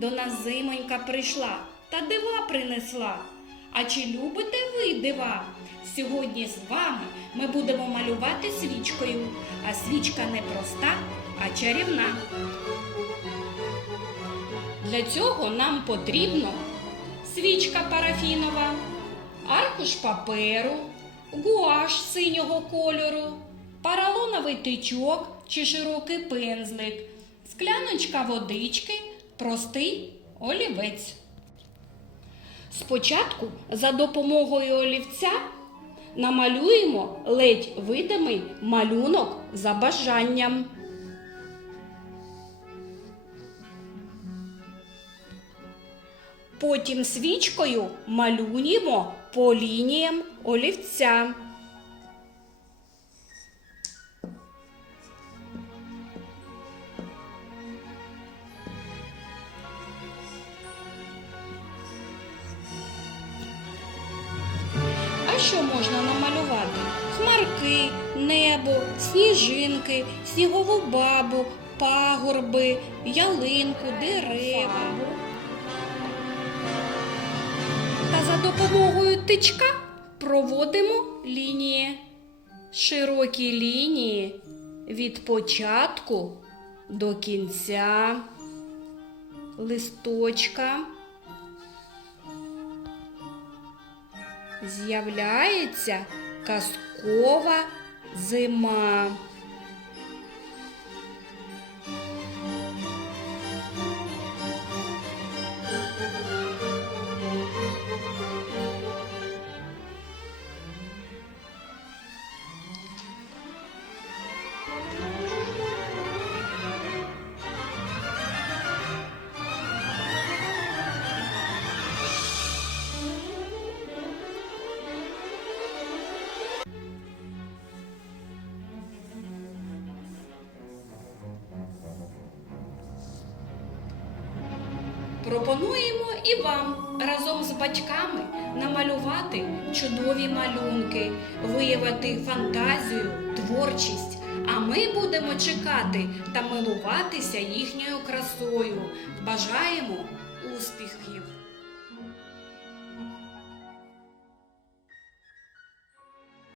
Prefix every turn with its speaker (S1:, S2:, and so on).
S1: до нас зимонька прийшла та дива принесла. А чи любите ви дива? Сьогодні з вами ми будемо малювати свічкою, а свічка не проста, а чарівна. Для цього нам потрібно свічка парафінова, аркуш паперу, гуаш синього кольору, паралоновий тичок чи широкий пензлик, скляночка водички, простий олівець. Спочатку за допомогою олівця намалюємо ледь видимий малюнок за бажанням. Потім свічкою малюємо по лініям олівця. Що можна намалювати? Хмарки, небо, сніжинки, снігову бабу, пагорби, ялинку, дерева. Та за допомогою тичка проводимо лінії. Широкі лінії від початку до кінця листочка. З'являється казкова зима. Пропонуємо і вам разом з батьками намалювати чудові малюнки, виявити фантазію, творчість. А ми будемо чекати та милуватися їхньою красою. Бажаємо успіхів!